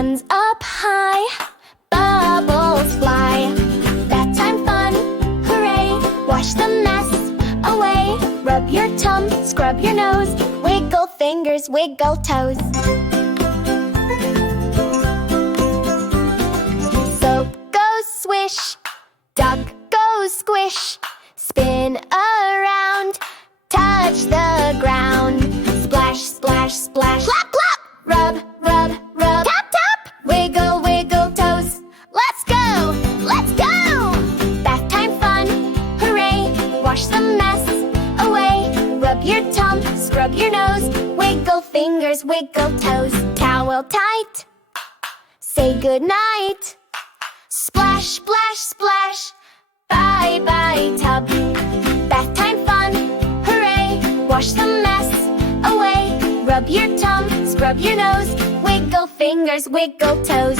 Hands up high, bubbles fly. That time fun, hooray! Wash the mess away. Rub your tum, scrub your nose. Wiggle fingers, wiggle toes. Soap goes swish, duck goes squish. Spin around, touch the ground. Splash, splash, splash. Plop, plop. Rub, rub, rub. Tap, tap. Wiggle, wiggle toes. Let's go, let's go. Bath time fun, hooray. Wash the mess away. Rub your tum, scrub your nose. Wiggle fingers, wiggle toes. Towel tight, say goodnight. Splash, splash, splash. Bye, bye tub. Bath time fun, hooray. Wash the mess away. Rub your tum, scrub your nose. Wiggle fingers, wiggle toes.